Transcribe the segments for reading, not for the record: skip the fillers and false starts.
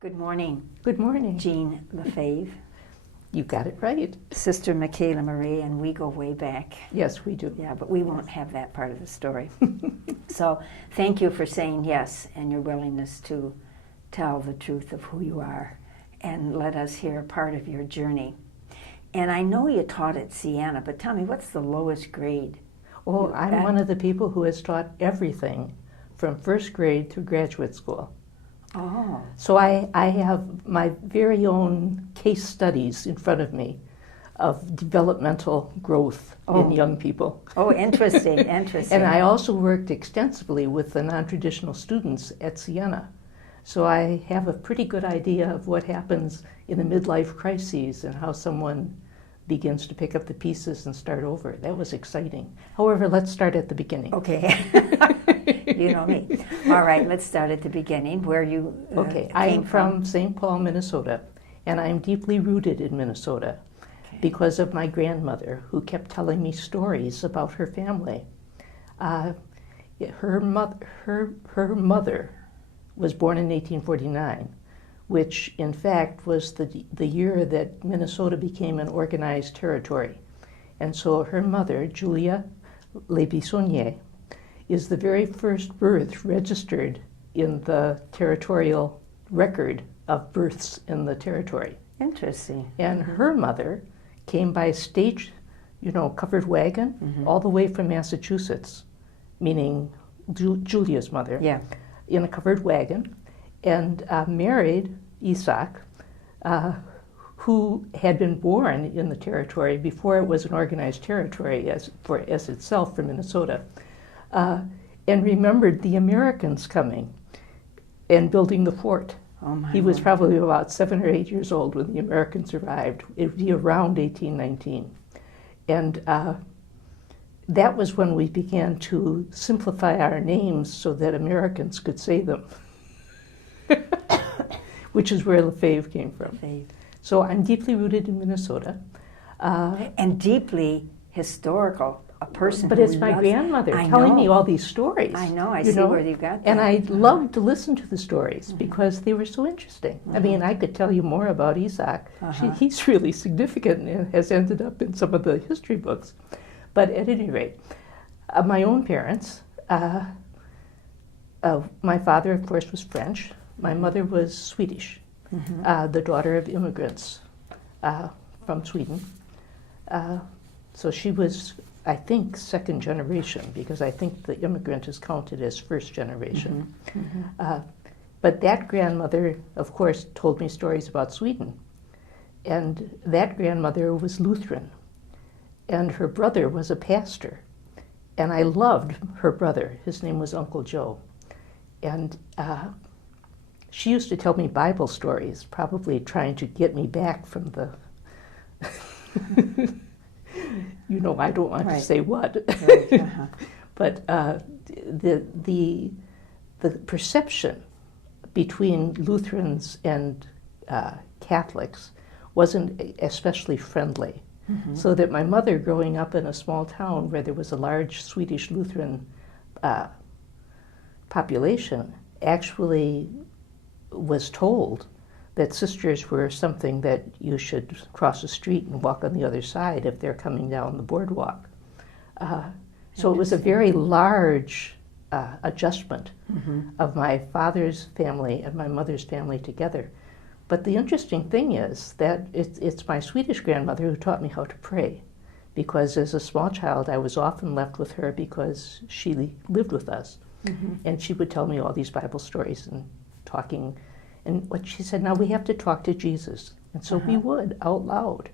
Good morning, Good morning. Jeanne Lefebvre, You got it right. Sister Michaella Marie, and we go way back. Yes, we do. Yeah, but we won't have that part of the story. So thank you for saying yes and your willingness to tell the truth of who you are and let us hear a part of your journey. And I know you taught at Siena, but tell me, what's the lowest grade? Well, I'm one of the people who has taught everything from first grade through graduate school. Oh, So I have my very own case studies in front of me of developmental growth in young people. oh, interesting, interesting. And I also worked extensively with the non-traditional students at Siena. So I have a pretty good idea of what happens in the midlife crises and how someone begins to pick up the pieces and start over. That was exciting. However, let's start at the beginning. Okay. You know me. All right, let's start at the beginning, where you Okay, I came am from St. Paul, Minnesota, and I'm deeply rooted in Minnesota because of my grandmother, who kept telling me stories about her family. Her mother was born in 1849, which in fact was the year that Minnesota became an organized territory. And so her mother, Julia Lebisonnier, is the very first birth registered in the territorial record of births in the territory. Interesting. And her mother came by stage, covered wagon, all the way from Massachusetts, meaning Julia's mother, Yeah. in a covered wagon, and married Isaac, who had been born in the territory before it was an organized territory as itself for Minnesota, and remembered the Americans coming and building the fort. Oh my He was Lord. probably about 7 or 8 years old when the Americans arrived. It would be around 1819. And that was when we began to simplify our names so that Americans could say them, which is where Lefebvre came from. Faith. So I'm deeply rooted in Minnesota. And deeply historical. A person But who it's my loves- grandmother I telling me know. all these stories. I know, I see where you got that. And I loved to listen to the stories because they were so interesting. I mean, I could tell you more about Isaac. He's really significant and has ended up in some of the history books. But at any rate, my own parents, my father, of course, was French. My mother was Swedish, the daughter of immigrants from Sweden. So she was, I think, second generation, because I think the immigrant is counted as first generation. But that grandmother, of course, told me stories about Sweden. And that grandmother was Lutheran, and her brother was a pastor. And I loved her brother. His name was Uncle Joe. And she used to tell me Bible stories, probably trying to get me back from the... I don't want to say what. Right. But the perception between Lutherans and Catholics wasn't especially friendly. So that my mother, growing up in a small town where there was a large Swedish Lutheran population, actually was told that sisters were something that you should cross the street and walk on the other side if they're coming down the boardwalk. So it was a very large adjustment of my father's family and my mother's family together. But the interesting thing is that it's my Swedish grandmother who taught me how to pray, because as a small child I was often left with her because she lived with us. And she would tell me all these Bible stories and talking. And what she said, now we have to talk to Jesus. And so we would, out loud.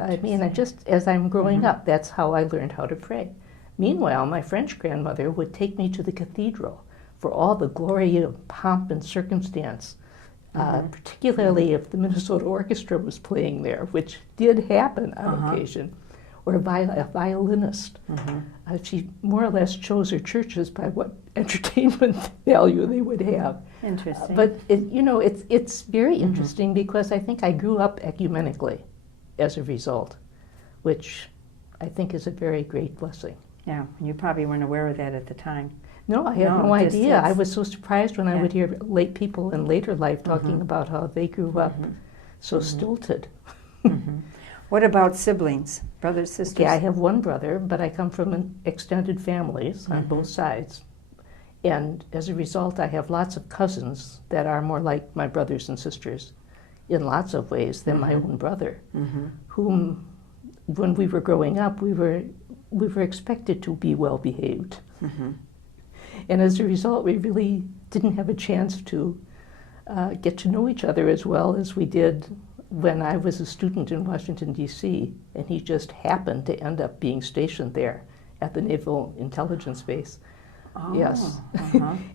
I mean, as I'm growing up, that's how I learned how to pray. Meanwhile, my French grandmother would take me to the cathedral for all the glory of pomp and circumstance, particularly if the Minnesota Orchestra was playing there, which did happen on occasion, or a violinist. She more or less chose her churches by what entertainment value they would have. Interesting. But it's very interesting because I think I grew up ecumenically as a result, which I think is a very great blessing. Yeah, you probably weren't aware of that at the time. No, I had no just idea. I kids. was so surprised when I Yeah. would hear late people in later life talking about how they grew up so Mm-hmm. stilted. What about siblings, brothers, sisters? Okay, I have one brother, but I come from extended families on both sides. And as a result, I have lots of cousins that are more like my brothers and sisters in lots of ways than my own brother, whom, when we were growing up, we were expected to be well behaved. And as a result, we really didn't have a chance to get to know each other as well as we did when I was a student in Washington, D.C., and he just happened to end up being stationed there at the Naval Intelligence Base. Oh, Yes.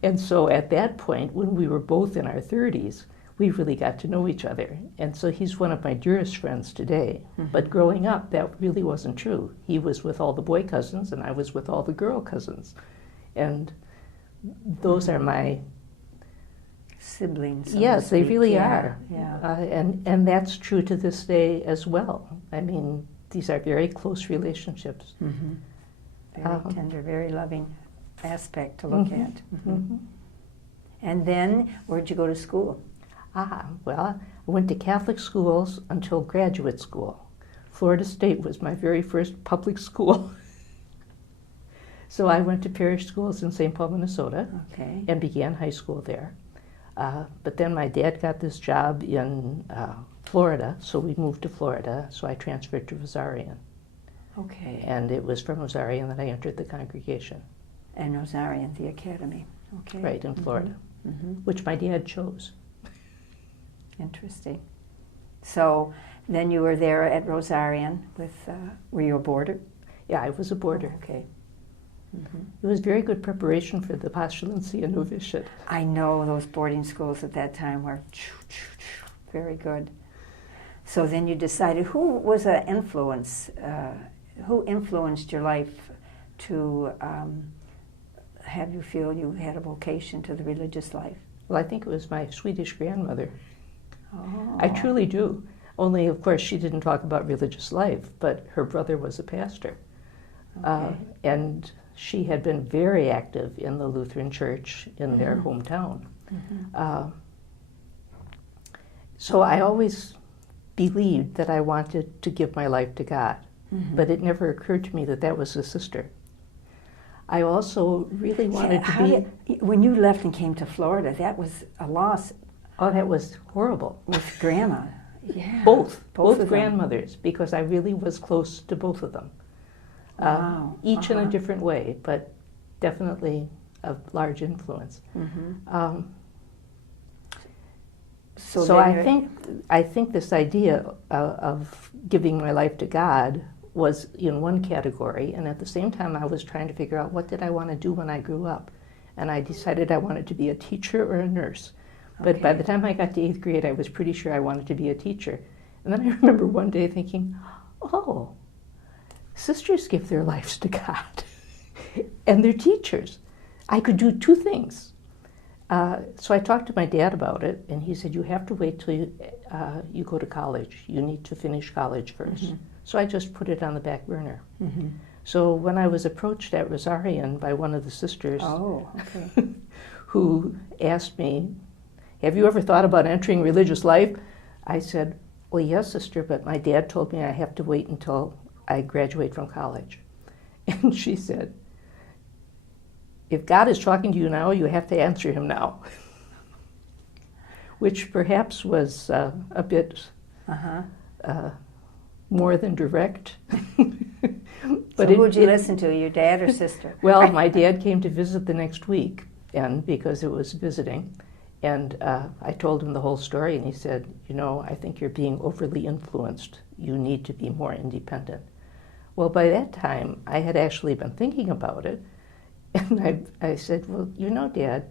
And so at that point, when we were both in our 30s, we really got to know each other. And so he's one of my dearest friends today. But growing up, that really wasn't true. He was with all the boy cousins, and I was with all the girl cousins. And those are my siblings. So yes, to they speak. really Yeah, are. Yeah. And that's true to this day as well. I mean, these are very close relationships. Very tender, very loving aspect to look at. And then, where'd you go to school? Well, I went to Catholic schools until graduate school. Florida State was my very first public school. So I went to parish schools in St. Paul, Minnesota, Okay. and began high school there. But then my dad got this job in Florida, so we moved to Florida, so I transferred to Rosarian. Okay. And it was from Rosarian that I entered the congregation. And Rosarian, the academy. Okay. Right, in Florida, which my dad chose. Interesting. So then you were there at Rosarian with, were you a boarder? Yeah, I was a boarder. Okay. It was very good preparation for the postulancy and novitiate. I know those boarding schools at that time were very good. So then you decided, who was an influence, who influenced your life to have you feel you had a vocation to the religious life? Well, I think it was my Swedish grandmother. Oh. I truly do. Only, of course, she didn't talk about religious life, but her brother was a pastor. Okay. And she had been very active in the Lutheran Church in their hometown. So I always believed that I wanted to give my life to God, but it never occurred to me that that was a sister. I also really wanted to be... When you left and came to Florida, that was a loss. Oh, that was horrible. With Grandma. Yeah. Both of them. grandmothers, because I really was close to both of them. Wow. Each in a different way, but definitely a large influence. So I think this idea of giving my life to God was in one category, and at the same time I was trying to figure out what did I want to do when I grew up. And I decided I wanted to be a teacher or a nurse. But by the time I got to 8th grade, I was pretty sure I wanted to be a teacher. And then I remember one day thinking, oh, sisters give their lives to God, and they're teachers. I could do two things. So I talked to my dad about it, and he said, you have to wait till you go to college. You need to finish college first. So I just put it on the back burner. So when I was approached at Rosarian by one of the sisters who asked me, have you ever thought about entering religious life? I said, well, yes, sister, but my dad told me I have to wait until I graduate from college. And she said, if God is talking to you now, you have to answer him now. Which perhaps was a bit more than direct. But so who'd you listen to, your dad or sister? Well, my dad came to visit the next week, and because it was visiting, and I told him the whole story, and he said, you know, I think you're being overly influenced. You need to be more independent. Well, by that time, I had actually been thinking about it, and I said, well, you know, Dad,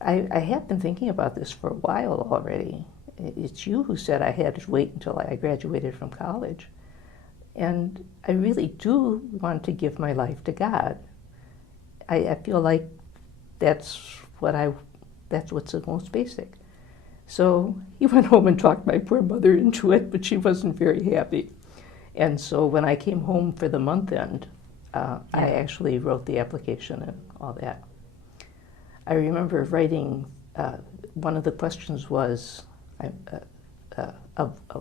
I have been thinking about this for a while already. It's you who said I had to wait until I graduated from college. And I really do want to give my life to God. I feel like that's what's the most basic. So he went home and talked my poor mother into it, but she wasn't very happy. And so when I came home for the month end, I actually wrote the application and all that. I remember writing, one of the questions was,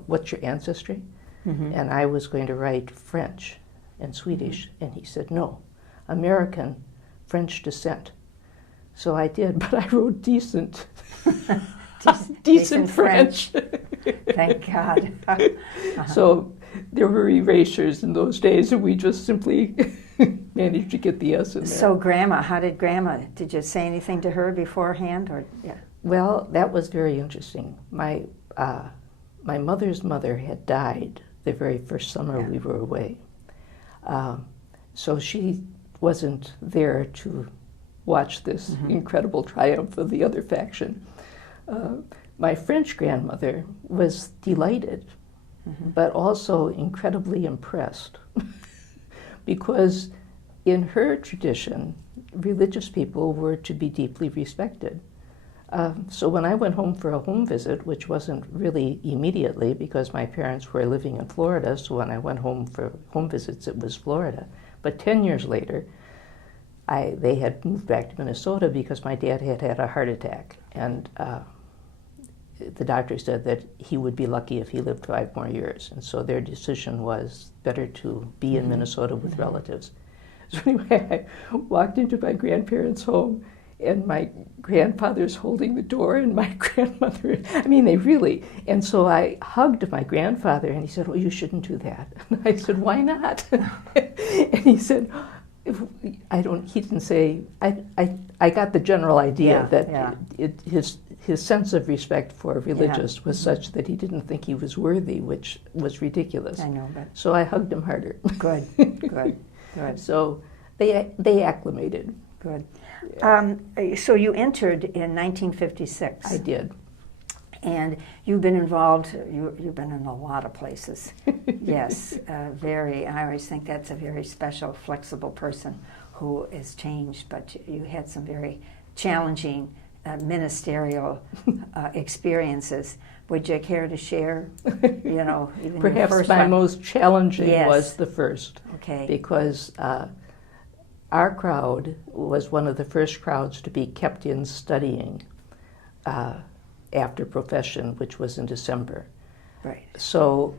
what's your ancestry? Mm-hmm. And I was going to write French and Swedish, and he said, no, American, French descent. So I did, but I wrote decent. Decent French. Thank God. So there were erasures in those days, and we just simply managed to get the S in there. So Grandma, did you say anything to her beforehand? Or yeah. Well, that was very interesting. My mother's mother had died the very first summer we were away. So she wasn't there to watch this incredible triumph of the other faction. My French grandmother was delighted, but also incredibly impressed, because in her tradition, religious people were to be deeply respected. So when I went home for a home visit, which wasn't really immediately because my parents were living in Florida, so when I went home for home visits, it was Florida. But 10 years later, they had moved back to Minnesota because my dad had had a heart attack. And the doctor said that he would be lucky if he lived 5 more years. And so their decision was better to be in Minnesota with relatives. So anyway, I walked into my grandparents' home, and my grandfather's holding the door, and my grandmother, they really. And so I hugged my grandfather, and he said, well, you shouldn't do that. And I said, why not? And he said, he didn't say, I got the general idea that his sense of respect for religious was such that he didn't think he was worthy, which was ridiculous. I know, but... So I hugged him harder. Good. So they acclimated. Good. So you entered in 1956. I did. And you've been involved, you've been in a lot of places. Yes, I always think that's a very special, flexible person who is changed, but you had some very challenging ministerial experiences. Would you care to share, even Perhaps your first my one? most challenging Yes. was the first. Okay. Because our crowd was one of the first crowds to be kept in studying after profession, which was in December. Right. So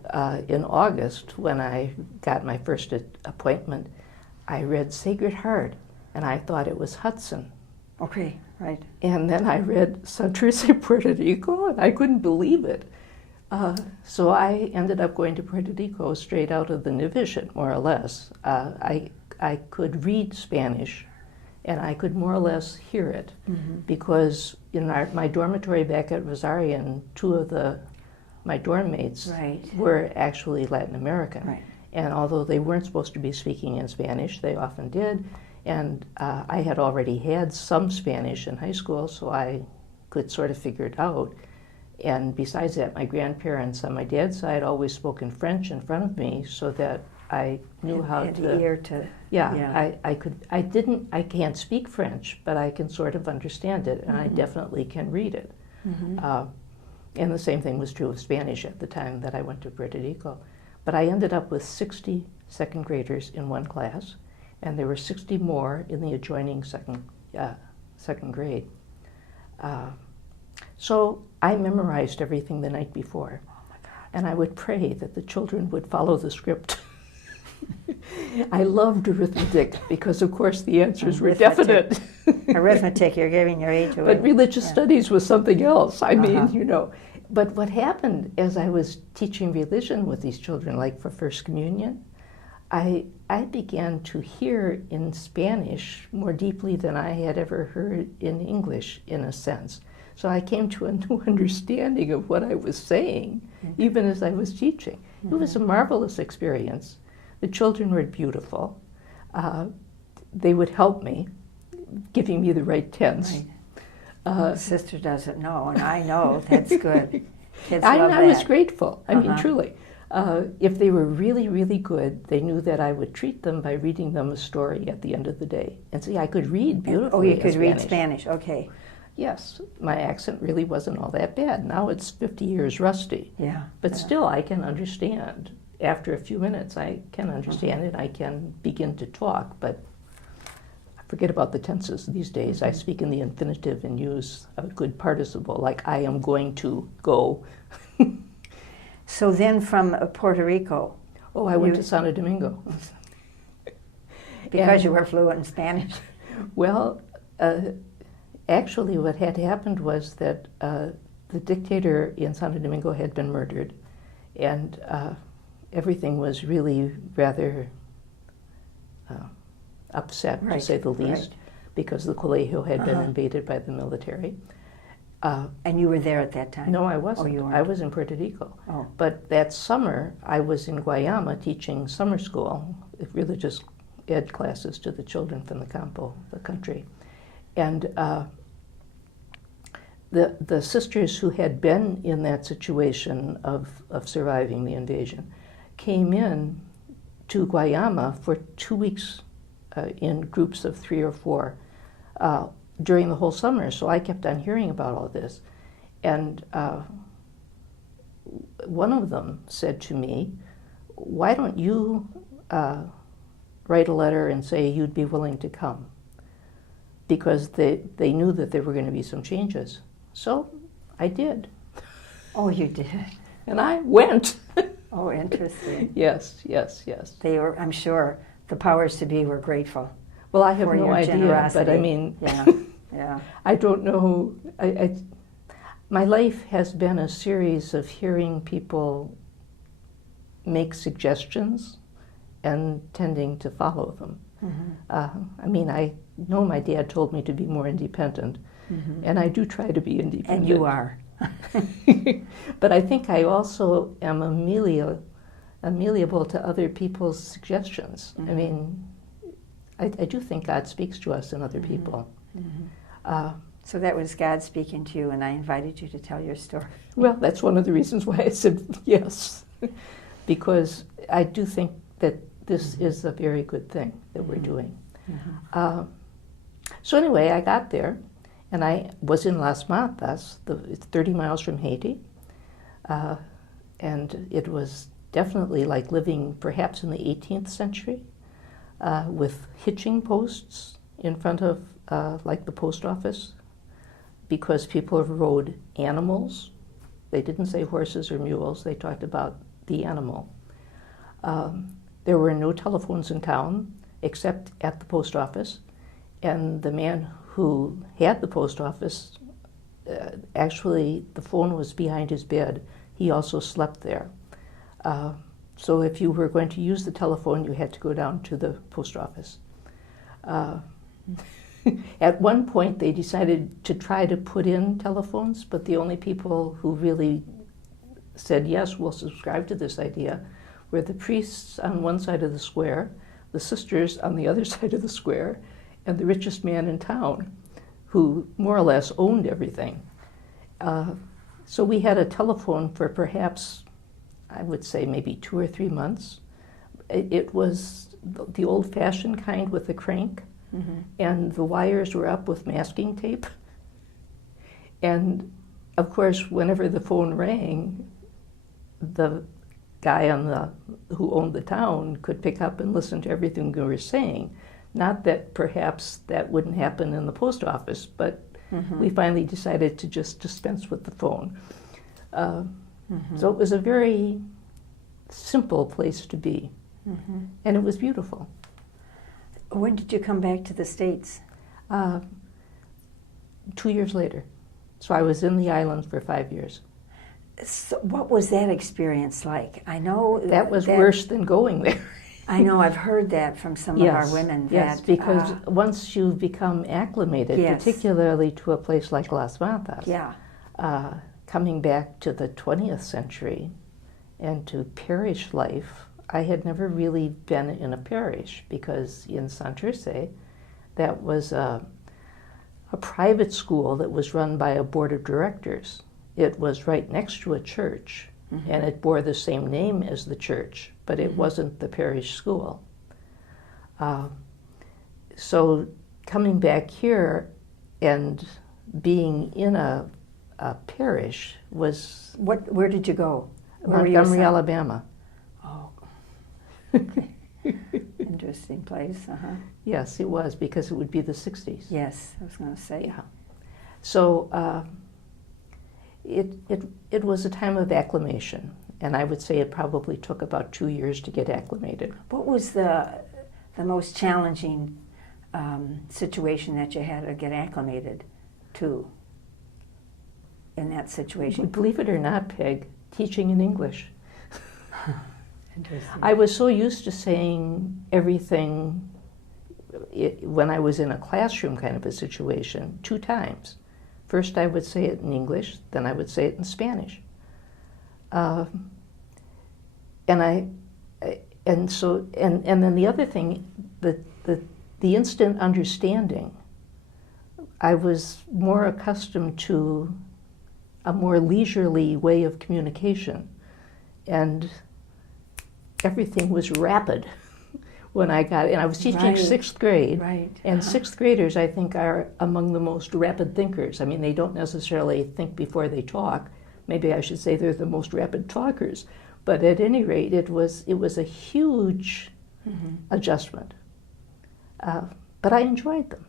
in August, when I got my first appointment, I read Sacred Heart, and I thought it was Hudson. Okay, right. And then I read Santurce, Puerto Rico, and I couldn't believe it. So I ended up going to Puerto Rico straight out of the novitiate, more or less. I could read Spanish, and I could more or less hear it, because in my dormitory back at Rosarian, 2 of my dorm mates were actually Latin American. Right. And although they weren't supposed to be speaking in Spanish, they often did. And I had already had some Spanish in high school, so I could sort of figure it out. And besides that, my grandparents on my dad's side always spoke in French in front of me, so that I knew how to... ear to... Yeah, I can't speak French, but I can sort of understand it, and I definitely can read it. And the same thing was true of Spanish at the time that I went to Puerto Rico. But I ended up with 60 second graders in one class, and there were 60 more in the adjoining second grade. So I memorized everything the night before. Oh my God. And I would pray that the children would follow the script. I loved arithmetic because, of course, the answers were definite. Arithmetic, you're giving your age away. But religious studies was something else. I mean, But what happened as I was teaching religion with these children, like for First Communion, I began to hear in Spanish more deeply than I had ever heard in English, in a sense. So I came to a new understanding of what I was saying, even as I was teaching. It was a marvelous experience. The children were beautiful. They would help me, giving me the right tense. Right. Sister doesn't know, and I know. That's good. Kids love I that. was grateful. I mean, truly. If they were really, really good, they knew that I would treat them by reading them a story at the end of the day. And see, I could read beautifully. Oh, you could read Spanish. Okay. Yes, my accent really wasn't all that bad. Now it's 50 years rusty. Yeah. But still, I can understand. After a few minutes, I can understand it. I can begin to talk, but forget about the tenses these days. I speak in the infinitive and use a good participle, like I am going to go. So then from Puerto Rico, Oh, I went to Santo Domingo. because you were fluent in Spanish. Well, actually what had happened was that the dictator in Santo Domingo had been murdered, and everything was really rather upset, to say the least, because the colegio had been invaded by the military. And you were there at that time? No, I wasn't. Oh, you weren't? I was in Puerto Rico. Oh. But that summer, I was in Guayama teaching summer school, religious ed classes to the children from the campo, the country. And the sisters who had been in that situation of surviving the invasion came in to Guayama for 2 weeks in groups of 3 or 4 during the whole summer. So I kept on hearing about all this. And one of them said to me, why don't you write a letter and say you'd be willing to come? Because they knew that there were going to be some changes. So I did. Oh, you did? And I went. Oh, interesting. Yes. They were, I'm sure, the powers to be were grateful. Well, I have for no your idea, generosity. but I mean, Yeah. I don't know. My life has been a series of hearing people make suggestions and tending to follow them. I mean, I know my dad told me to be more independent, and I do try to be independent. And you are. But I think I also am amenable to other people's suggestions. I mean, I do think God speaks to us in other people. So that was God speaking to you, and I invited you to tell your story. Well, that's one of the reasons why I said yes, because I do think that this is a very good thing that we're doing. So anyway, I got there, and I was in Las Matas. It's 30 miles from Haiti, and it was definitely like living perhaps in the 18th century, with hitching posts in front of like the post office, because people rode animals. They didn't say horses or mules. They talked about the animal. There were no telephones in town except at the post office, and the man who had the post office, actually the phone was behind his bed. He also slept there. So if you were going to use the telephone, you had to go down to the post office. At one point, they decided to try to put in telephones, but the only people who really said, yes, we'll subscribe to this idea, were the priests on one side of the square, the sisters on the other side of the square, and the richest man in town, who more or less owned everything. So we had a telephone for perhaps, I would say, maybe 2 or 3 months. It was the old-fashioned kind with the crank, and the wires were up with masking tape. And of course, whenever the phone rang, the guy who owned the town could pick up and listen to everything we were saying. Not that perhaps that wouldn't happen in the post office, but we finally decided to just dispense with the phone. So it was a very simple place to be, and it was beautiful. When did you come back to the States? 2 years later. So I was in the islands for 5 years. So what was that experience like? I know that was worse than going there. I know, I've heard that from some of our women. Yes, because once you become acclimated, particularly to a place like Las Matas, coming back to the 20th century and to parish life, I had never really been in a parish, because in Santurce, that was a private school that was run by a board of directors. It was right next to a church, and it bore the same name as the church, but it wasn't the parish school. So coming back here and being in a parish was... Where did you go? Montgomery, Alabama. Oh. Okay. And interesting place. Yes, it was, because it would be the 60s. Yes, I was going to say. Yeah. So it was a time of acclimation, and I would say it probably took about 2 years to get acclimated. What was the most challenging situation that you had to get acclimated to in that situation? Believe it or not, Peg, teaching in English. Interesting. I was so used to saying everything when I was in a classroom kind of a situation 2 times. First I would say it in English, then I would say it in Spanish. And then the other thing, the instant understanding, I was more accustomed to a more leisurely way of communication, and everything was rapid when I got, and I was teaching 6th grade, and 6th graders, I think, are among the most rapid thinkers. I mean, they don't necessarily think before they talk. Maybe I should say they're the most rapid talkers. But at any rate, it was a huge adjustment. But I enjoyed them.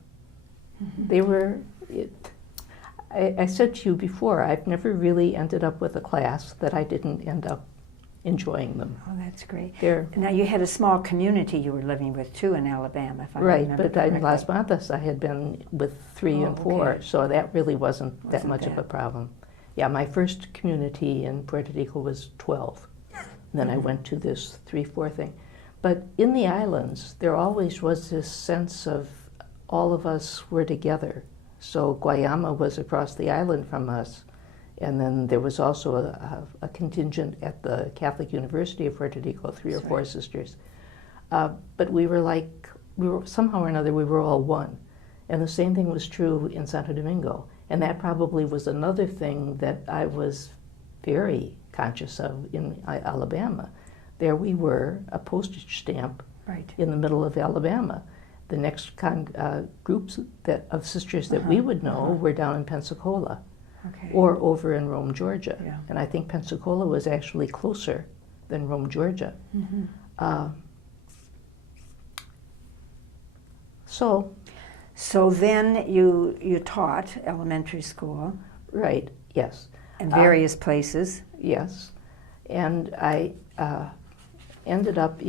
They were, I said to you before, I've never really ended up with a class that I didn't end up enjoying them. Oh, that's great. They're, now, you had a small community you were living with, too, in Alabama, if I remember but correctly. in Las Matas I had been with 3 and 4, okay. so that really wasn't that much bad. of a problem. Yeah, my first community in Puerto Rico was 12. Then I went to this 3-4 thing. But in the islands, there always was this sense of all of us were together. So Guayama was across the island from us. And then there was also a contingent at the Catholic University of Puerto Rico, 3 or 4 sisters. But we were somehow or another, we were all one. And the same thing was true in Santo Domingo. And that probably was another thing that I was very conscious of in Alabama. There we were, a postage stamp in the middle of Alabama. The next groups of sisters that we would know were down in Pensacola or over in Rome, Georgia. Yeah. And I think Pensacola was actually closer than Rome, Georgia. So then you taught elementary school. Right, yes. In various places. Yes. And I ended up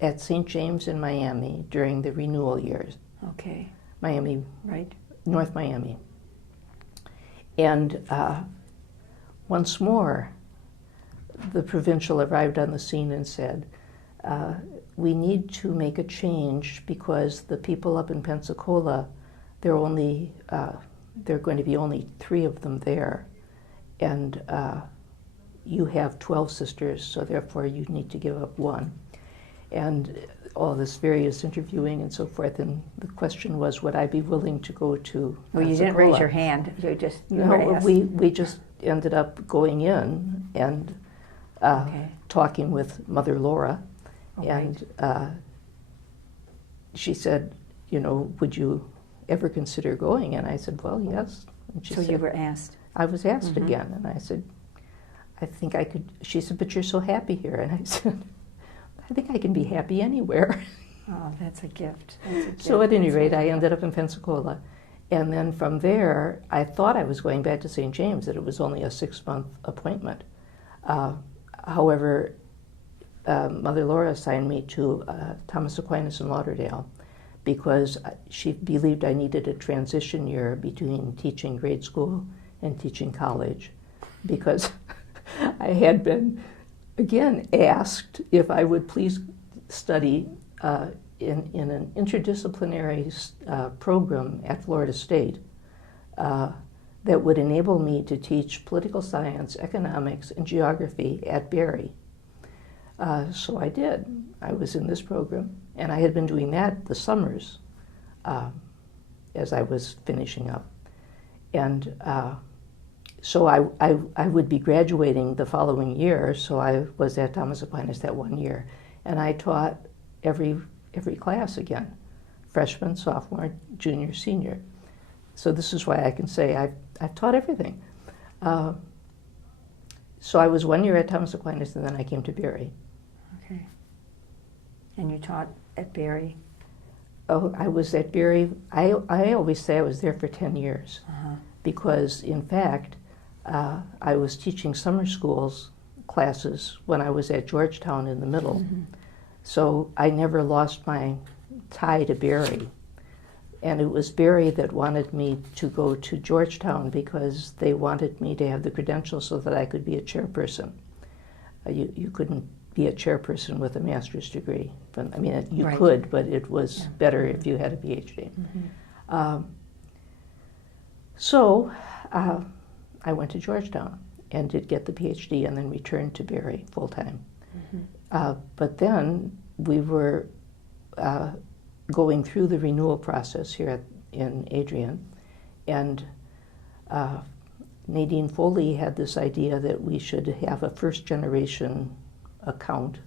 at St. James in Miami during the renewal years. Okay. Miami, right? North Miami. And once more, the provincial arrived on the scene and said, we need to make a change because the people up in Pensacola, there are going to be only 3 of them there. And you have 12 sisters, so therefore you need to give up 1. And all this various interviewing and so forth, and the question was, would I be willing to go to Well, you didn't raise your hand, you were asked. we just ended up going in and talking with Mother Laura, and she said, would you ever consider going? And I said, well, yes. And she so said, you were asked? I was asked again, and I said, I think I could. She said, but you're so happy here. And I said, I think I can be happy anywhere. Oh, that's a gift. So at any rate, I ended up in Pensacola. And then from there, I thought I was going back to St. James, that it was only a 6-month appointment. However, Mother Laura assigned me to Thomas Aquinas in Lauderdale because she believed I needed a transition year between teaching grade school and teaching college, because I had been, again, asked if I would please study in an interdisciplinary program at Florida State that would enable me to teach political science, economics, and geography at Berry. So I did. I was in this program, and I had been doing that the summers as I was finishing up. And so I would be graduating the following year, so I was at Thomas Aquinas that 1 year. And I taught every class again, freshman, sophomore, junior, senior. So this is why I can say I've taught everything. So I was 1 year at Thomas Aquinas, and then I came to Berry. Okay. And you taught at Berry? Oh, I was at Berry. I always say I was there for 10 years because, in fact, I was teaching summer schools classes when I was at Georgetown in the middle. So I never lost my tie to Berry. And it was Berry that wanted me to go to Georgetown because they wanted me to have the credentials so that I could be a chairperson. You couldn't be a chairperson with a master's degree. But, I mean, you could, but it was better if you had a PhD. So I went to Georgetown and did get the PhD and then returned to Berry full-time. But then we were going through the renewal process here in Adrian, and Nadine Foley had this idea that we should have a first-generation account.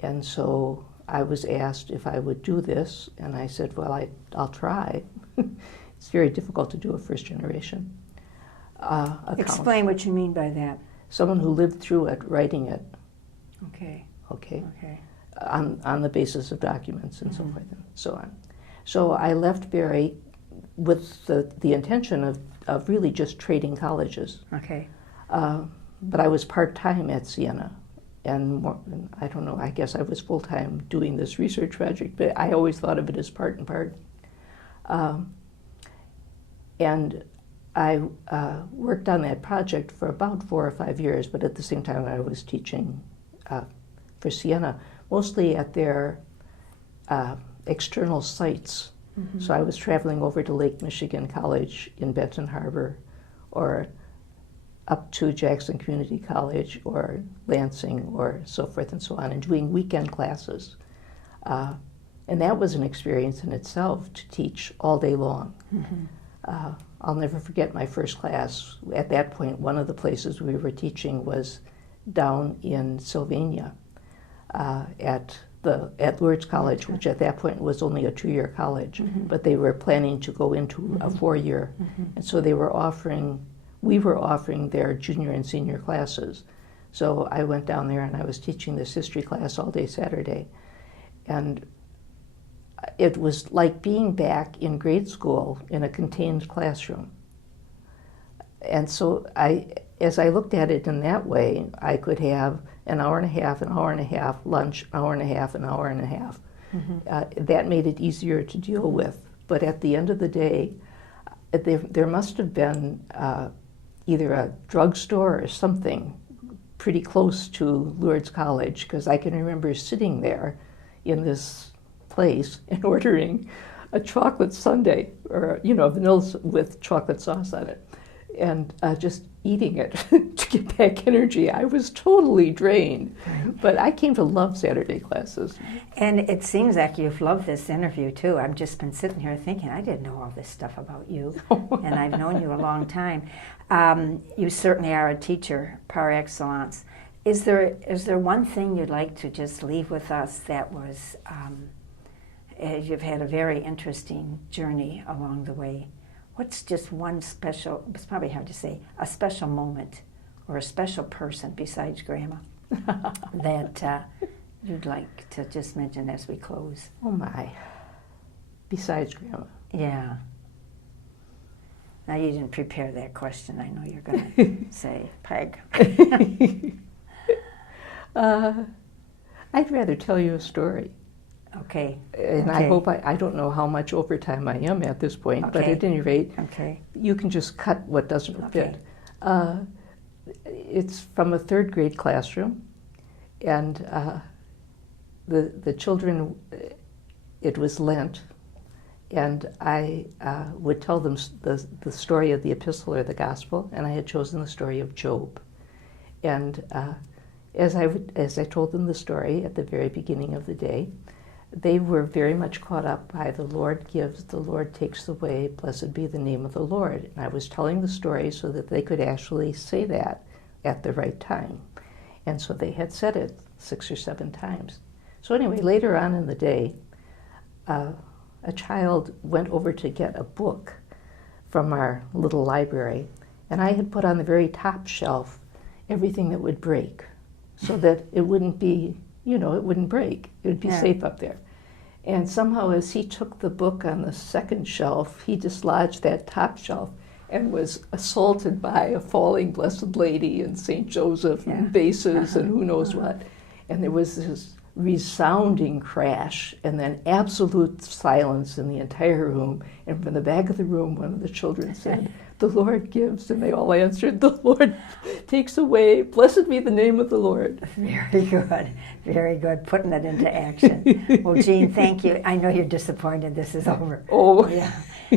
And so I was asked if I would do this, and I said, well, I'll try. It's very difficult to do a first-generation account. Explain what you mean by that. Someone who lived through it, writing it. Okay. On the basis of documents and so forth and so on. So I left Berry with the intention of really just trading colleges. But I was part-time at Siena, and I don't know, I guess I was full-time doing this research project, but I always thought of it as part and part. And I worked on that project for about 4 or 5 years, but at the same time I was teaching for Siena, mostly at their external sites. So I was traveling over to Lake Michigan College in Benton Harbor, or up to Jackson Community College, or Lansing, or so forth and so on, and doing weekend classes. And that was an experience in itself, to teach all day long. I'll never forget my first class. At that point, one of the places we were teaching was down in Sylvania at Lourdes College, which at that point was only a 2-year college, but they were planning to go into a 4-year. And so we were offering their junior and senior classes. So I went down there and I was teaching this history class all day Saturday. And it was like being back in grade school in a contained classroom. And so as I looked at it in that way, I could have an hour and a half, lunch, an hour and a half. That made it easier to deal with. But at the end of the day, there must have been either a drugstore or something pretty close to Lourdes College, because I can remember sitting there in this place and ordering a chocolate sundae, or vanilla with chocolate sauce on it, and just eating it to get back energy. I was totally drained, but I came to love Saturday classes. And it seems like you've loved this interview too. I've just been sitting here thinking, I didn't know all this stuff about you, and I've known you a long time. You certainly are a teacher par excellence. Is there one thing you'd like to just leave with us that was, you've had a very interesting journey along the way? What's just one special, it's probably hard to say, a special moment or a special person besides Grandma that you'd like to just mention as we close? Oh my, besides Grandma. Yeah. Now you didn't prepare that question. I know you're going to say Peg. I'd rather tell you a story. Okay. And I hope I don't know how much overtime I am at this point, but at any rate, you can just cut what doesn't fit. It's from a 3rd grade classroom, and the children, it was Lent, and I would tell them the story of the epistle or the gospel, and I had chosen the story of Job. And as I told them the story at the very beginning of the day, they were very much caught up by the Lord gives, the Lord takes away, blessed be the name of the Lord. And I was telling the story so that they could actually say that at the right time. And so they had said it 6 or 7 times. So anyway, later on in the day, a child went over to get a book from our little library, and I had put on the very top shelf everything that would break, so that it wouldn't be you know, it wouldn't break. It would be Yeah. safe up there. And somehow as he took the book on the second shelf, he dislodged that top shelf and was assaulted by a falling Blessed Lady and St. Joseph and vases and who knows what. And there was this resounding crash and then absolute silence in the entire room. And from the back of the room, one of the children said, "The Lord gives," and they all answered, "The Lord takes away. Blessed be the name of the Lord." Very good. Very good. Putting it into action. Well, Jeanne, thank you. I know you're disappointed this is over. Oh, Yeah.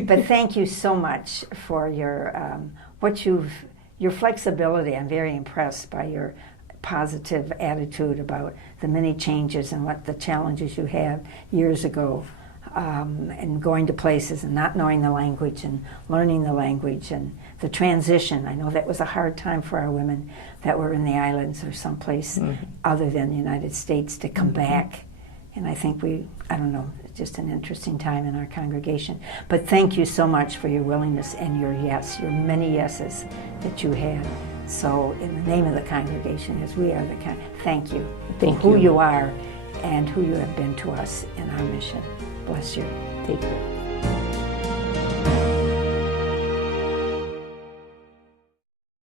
But thank you so much for your your flexibility. I'm very impressed by your positive attitude about the many changes and what the challenges you had years ago, and going to places and not knowing the language and learning the language and the transition. I know that was a hard time for our women that were in the islands or someplace other than the United States to come back. And I think I don't know, it's just an interesting time in our congregation. But thank you so much for your willingness and your yes, your many yeses that you had. So in the name of the congregation, as we are thank you for who you are and who you have been to us in our mission. Bless you. Take care.